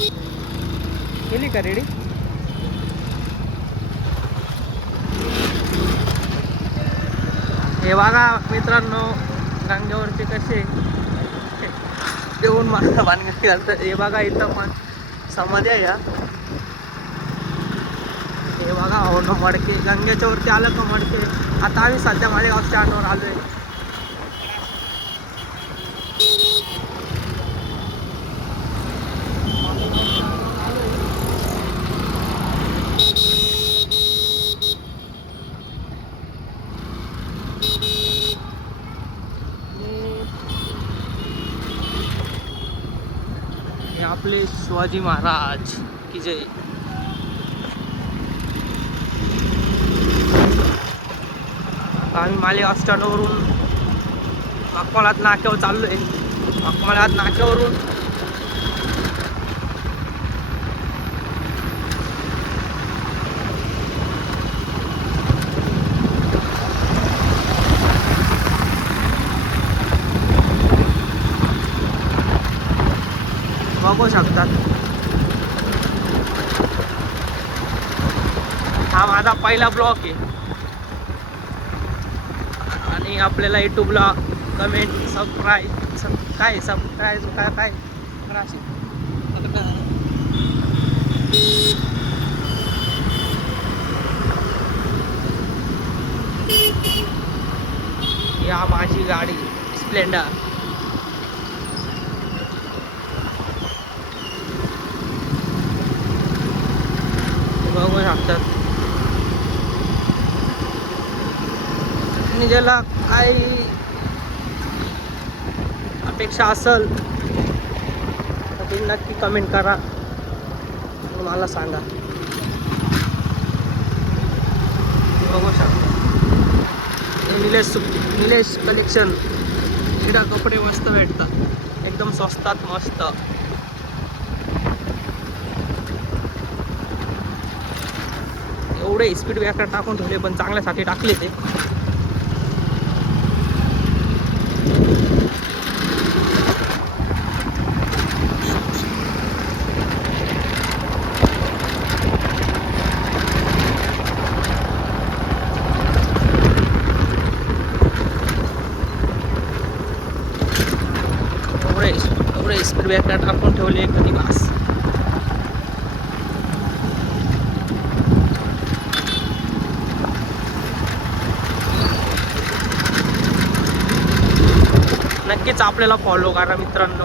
केली का रेडी? हे बघा मित्रांनो, गंगेवरचे कसे देऊन मला बांधणी घालतात. हे बघा इथं पण समाधी आहे. हे बघा हो ना, मडके गंगेच्या वरती आलं का मडके. आता आम्ही सध्या मालेगाव स्टँडवर आलोय. हे आपले शिवाजी महाराज की जय. आम्ही मालेगाव स्टँडवरून अकोलात नाक्यावर चाललोय. अकोलात नाक्यावरून बघू शकतात. हा माझा पहिला ब्लॉग आहे आणि आपल्याला यूट्यूबला कमेंट सबस्क्राईब काय करा असेल. या माझी गाडी स्प्लेंडर. बघू शकतात. आणि ज्याला काही अपेक्षा असेल तर तुम्ही नक्की कमेंट करा, मला सांगा. बघू शकता निलेश कलेक्शन. इकडे कपडे मस्त भेटतात एकदम स्वस्तात मस्त. एवढे स्पीड ब्रेकर टाकून ठेवले पण चांगल्यासाठी टाकले ते. एवढे स्पीड ब्रेकर टाकून ठेवले कधी बास. नक्कीच आपल्याला फॉलो करा मित्रांनो.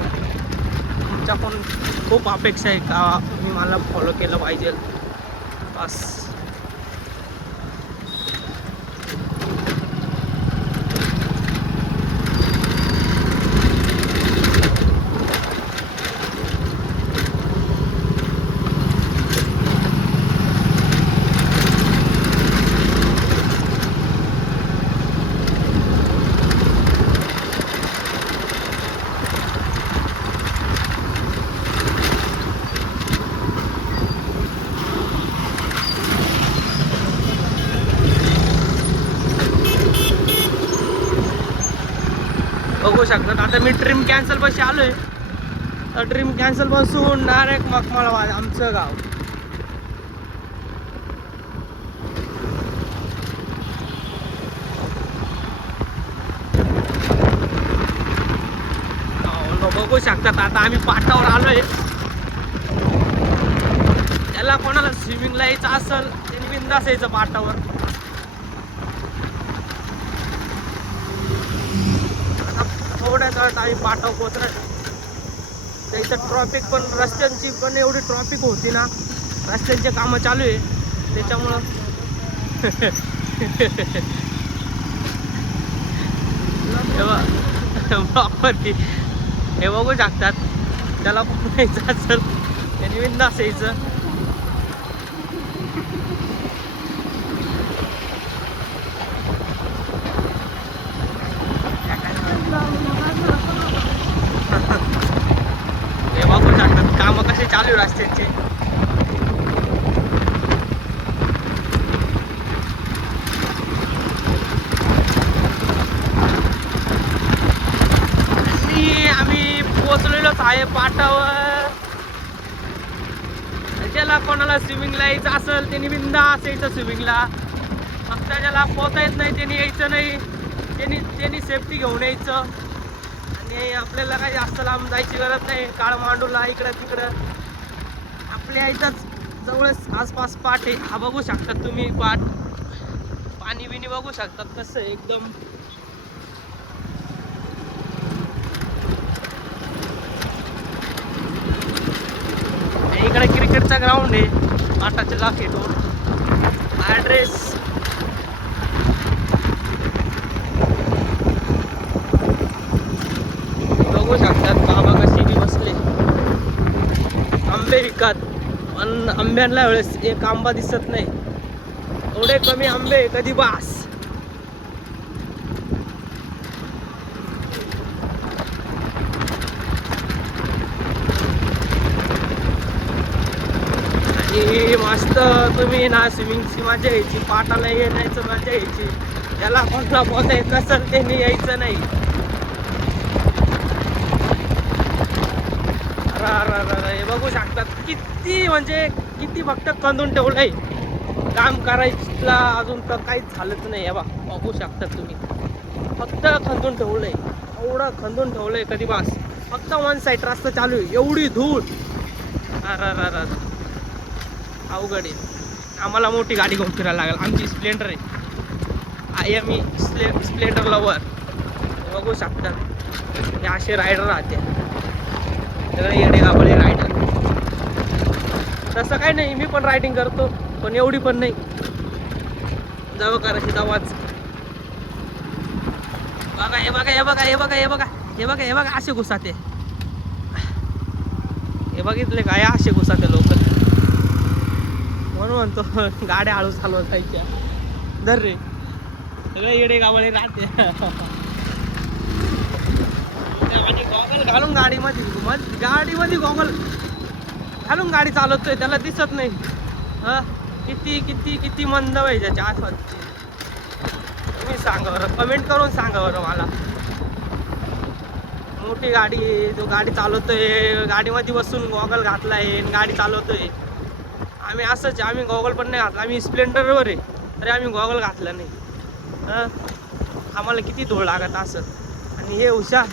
तुमच्या पण खूप अपेक्षा आहे का तुम्ही मला फॉलो केलं पाहिजे बस. बघू शकतात. आता मी ट्रिम कॅन्सल पाशी आलोय. तर ट्रिम कॅन्सल पासून डायरेक्ट मखमलाबाद आमचं गाव. बघू शकतात. आता आम्ही पाटावर आलोय. त्याला कोणाला स्विमिंगला यायचं असेल त्यांनी बिंदास यायचं पाटावर. थोड्याच वेळात आम्ही पाटावर पोहोचणार. त्याच्यात ट्रॉफिक पण, रस्त्यांची पण एवढी ट्रॉफिक होती ना. रस्त्यांचे कामं चालू आहे त्याच्यामुळं हे बघू शकतात. त्याला पण यायचं असेल त्यांनी बिंदास यायचं. हे बघू शकतात कामं कसे चालू आहे रस्त्यांचे. आम्ही पोचलेलोच आहे पाटावर. ज्याला कोणाला स्विमिंगला यायचं असेल त्यांनी बिंदास यायचं स्विमिंगला. फक्त ज्याला पोहता येत नाही त्यांनी यायचं नाही. त्यांनी सेफ्टी घेऊन यायचं. आणि आपल्याला काही जास्त लांब जायची गरज नाही. काळमांडूला इकडं तिकडं आपल्या इथंच जवळच आसपास पाट आहे. हा बघू शकतात तुम्ही पाट. पाणी बिणी बघू शकतात कसं आहे एकदम. इकडे क्रिकेटचा ग्राउंड आहे पाटाच्या जागेतून. ॲड्रेस बघू शकतात. बाबा कशी बी बसले आंबे विकत. पण आंब्यांना वेळेस एक आंबा दिसत नाही. एवढे कमी आंबे कधी बास. आणि मस्त तुम्ही ना स्विमिंगची मजा यायची. पाटाला येण्याचं मजा यायची. त्याला कोणला पोहता येत नसेल त्यांनी यायचं नाही. हे बघू शकतात किती म्हणजे किती फक्त खंदून ठेवलंय. काम करायला अजून तर काहीच झालंच नाही. बा बघू शकतात तुम्ही फक्त खंदून ठेवलंय. एवढं खंदून ठेवलंय कधी बास. फक्त वन साईड रस्ता चालू आहे. एवढी धूळ. अवघड आहे. आम्हाला मोठी गाडी घेऊन फिरायला लागेल. आमची स्प्लेंडर आहे. मी स्प्लेंडर लवर. बघू शकतात हे असे रायडर राहते. सगळे येडे गाबळे रायडर. तसं काही नाही. मी पण रायडिंग करतो पण एवढी पण नाही. जावं करायची जावाच. बघा हे बघा हे बघा हे बघा हे बघा हे बघा हे बघा असे घुसाते. हे बघितले काय असे घुसाते लोक. म्हणून म्हणतो गाड्या हळू चालवत जायच्या. धर रे सगळे येडे गावळे राहते. गॉगल घालून गाडीमध्ये गॉगल घालून गाडी चालवतोय. त्याला दिसत नाही. किती किती किती मंद व्हायच्या आसपास. तुम्ही सांगा बरं. कमेंट करून सांगा बरं मला. मोठी गाडी जो गाडी चालवतोय गाडीमध्ये बसून गॉगल घातलाय गाडी चालवतोय. आम्ही असंच. आम्ही गॉगल पण नाही घातला. आम्ही स्प्लेंडरवर आहे तरी आम्ही गॉगल घातला नाही. आम्हाला किती धूळ लागत असं. आणि हे हुशार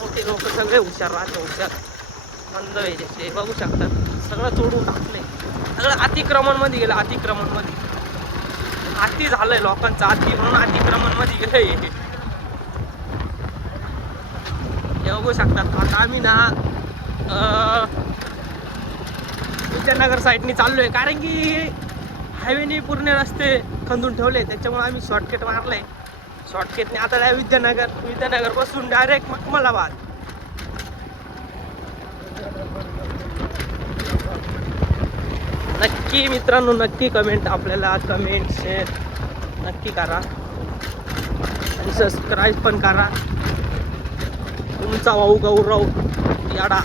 मोठे लोक सगळे हुशार राहते. हुशार मंद व्हायचे. बघू शकतात सगळं तोडून टाकलंय. सगळं अतिक्रमणमध्ये गेलं. अतिक्रमणमध्ये अति झालंय लोकांचं. अति म्हणून अतिक्रमणमध्ये गेलंय. हे बघू शकतात. आता आम्ही ना विद्यानगर साईडनी चाललो आहे. कारण की हायवेने पूर्ण रस्ते खंदून ठेवले. त्याच्यामुळे आम्ही शॉर्टकट मारलाय. शॉर्टकटने आता विद्यानगर पासून डायरेक्ट मखमलाबाद. नक्की मित्रांनो नक्की आपल्याला कमेंट शेअर नक्की करा. आणि सबस्क्राईब पण करा. तुमचा भाऊ गौरव याडा.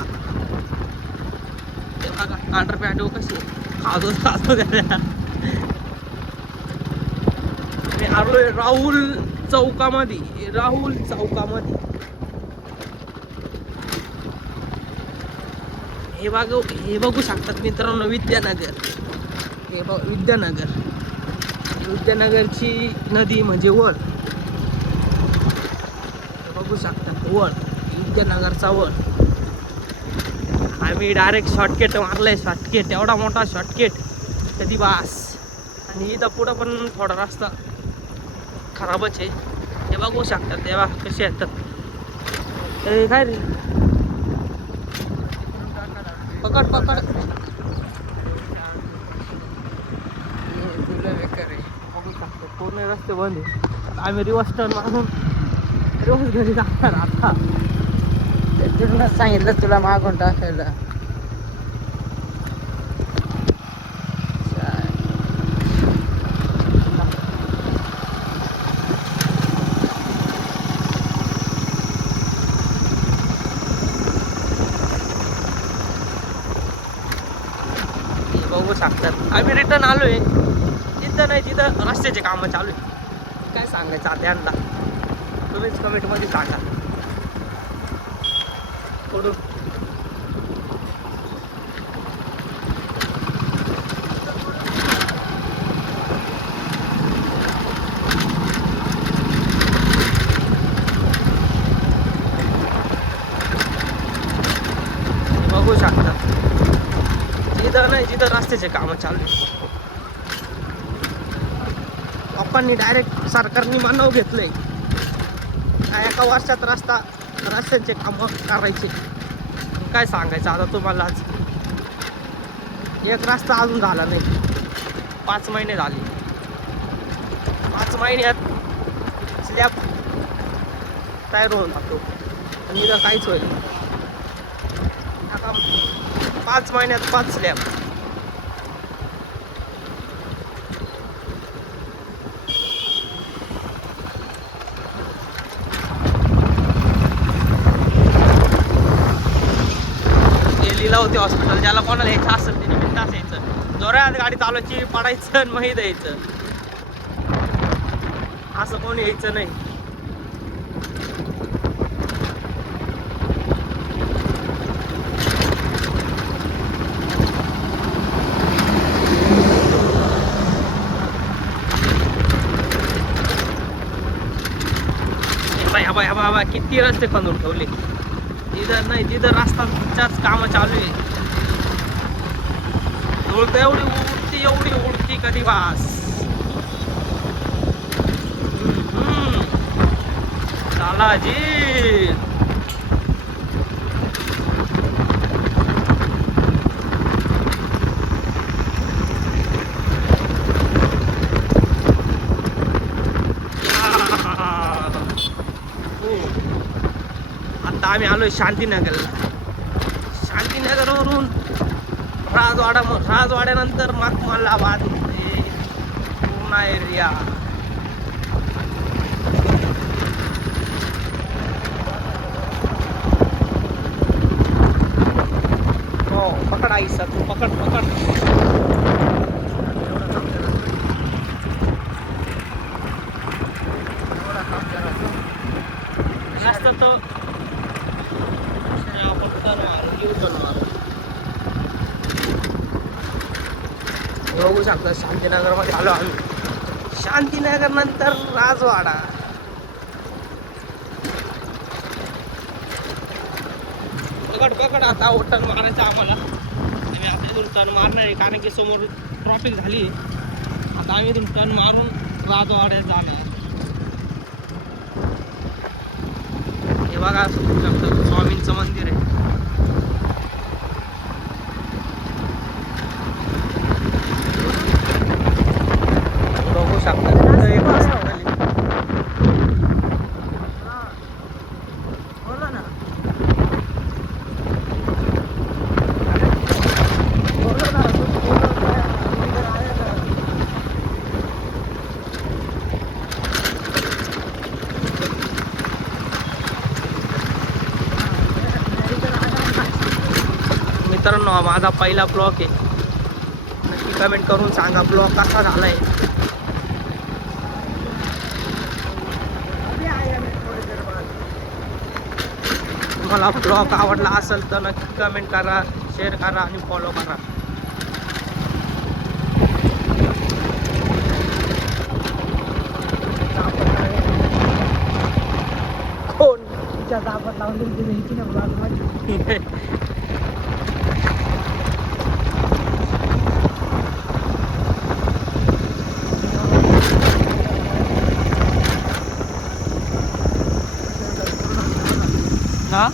अंडर पॅन्ट कशी खाजो द्या. मी आलोय राहुल चौकामध्ये. हे बघू शकतात मित्रांनो विद्यानगर. विद्यानगरची नदी म्हणजे वळ. बघू शकतात वळ. विद्यानगरचा वळ. आम्ही डायरेक्ट शॉर्टकट मारलाय. शॉर्टकट एवढा मोठा शॉर्टकट कधी बास. आणि इथं पुढं पण थोडा रस्ता खराबच आहे. हे बघू शकतात तेव्हा कसे येतात. काय रे पकड बघू शकतो पूर्ण रस्ते बंद आहे. आम्ही रिवर्स टर्न मारून रिवर्स घरी जाणार. आता तिथूनच सांगितलं तुला मागून टाकायला. बघू शकतात आम्ही रिटर्न आलोय. तिथं नाही तिथं रस्त्याचे कामं चालू आहे. काय सांगायचं आता यांना तुम्हीच कमेंटमध्ये सांगा. पुढून बघू शकता जिथं नाही जिथं रस्त्याचे कामं चालू आहे. लोकांनी डायरेक्ट सरकारने मानव घेतलंय एका वर्षात रस्त्यांचे कामं करायचे. काय सांगायचं आता तुम्हाला, आज एक रस्ता अजून झाला नाही. 5 महिने झाले. 5 महिन्यात स्लॅब तयार होऊन जातो आणि तर काहीच होईल आता. 5 महिन्यात 5 स्लॅब. होते हॉस्पिटल. ज्याला कोणाला यायचं असेल त्याने बिंदास यायचं, जोरात गाडी चालवायची, पडायचं आणि मग द्यायचं. असं कोणी यायचं नाही. बाबा किती रस्ते खंदून ठेवले. जिथं नाही जिथं रस्त्याच्याच कामं चालू आहे. धूळ एवढी उडती कधी वास. लालाजी आता आम्ही आलोय शांतीनगरला. शांतीनगरवरून राजवाड्यानंतर मखमलाबाद पूर्ण एरिया. हो पकड आई सर, पकड जास्त तो बघू शकता. शांतीनगर मध्ये आलो आम्ही. शांतीनगर नंतर राजवाडा. पकड आता टर्न मारायचा आम्हाला. आम्ही आता इथून टर्न मारणार आहे कारण की समोर ट्रॉफिक झाली. आता आम्ही इथून टर्न मारून राजवाड्यात जाणार. हे बघा स्वामींचं मंदिर आहे. बघू शकता मित्रांनो. माझा पहिला ब्लॉग आहे. नक्की कमेंट करून सांगा ब्लॉग कसा झालाय. तुम्हाला ब्लॉग आवडला असेल तर नक्की कमेंट करा, शेअर करा आणि फॉलो करा. कोण तिच्या दाबात लावली ना ब्लॉग ना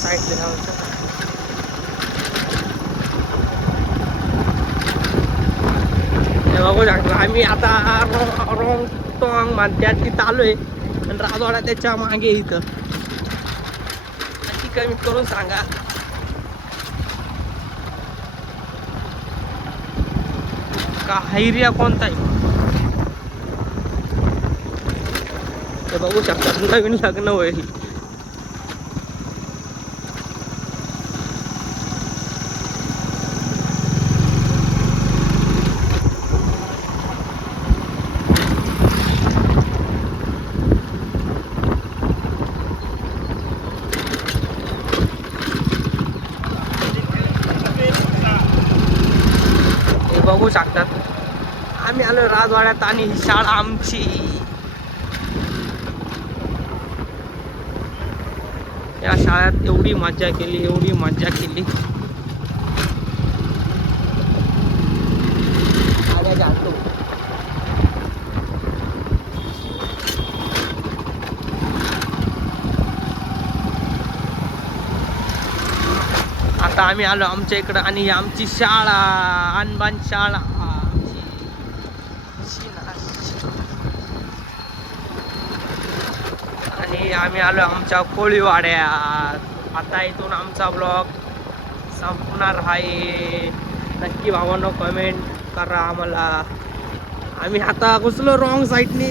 साईडला जायचं. हे बघू शकतो आम्ही आता रोंगटोंग म्हणतात तिथं आलोय आणि राजवाडा त्याच्या मागे इथं. नक्की कमेंट करून सांगा. का एरिया कोणता आहे. ते बघू शकता नवीन लग्न होईल. हे बघू शकतात आम्ही आलो राजवाड्यात आणि ही शाळा आमची. या शाळेत एवढी मज्जा केली, एवढी मज्जा केली. आता आम्ही आलो आमच्या इकडं आणि ही आमची शाळा, अनबान शाळा आणि आम्ही आलो आमच्या कोळीवाड्यात. आता इथून आमचा ब्लॉग संपणार आहे. नक्की भावांनो कमेंट करा आम्हाला. आम्ही आता घुसलो रॉंग साईडनी,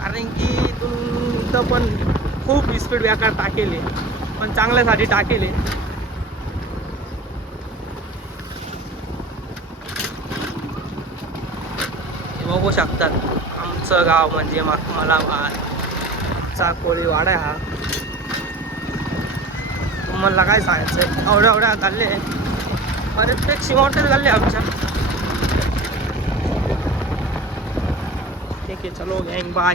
कारण की इथं पण खूप स्पीड बेकार टाकेले, पण चांगल्यासाठी टाकेले. बघू शकतात आमचं गाव म्हणजे मला आमचा कोळीवाडा हा. तुम्हाला काय सांगायचं, एवढ्या गल्ले प्रत्येक शिमोटेच गल्ले आमच्या. ठीक आहे, चलो गँग बाय.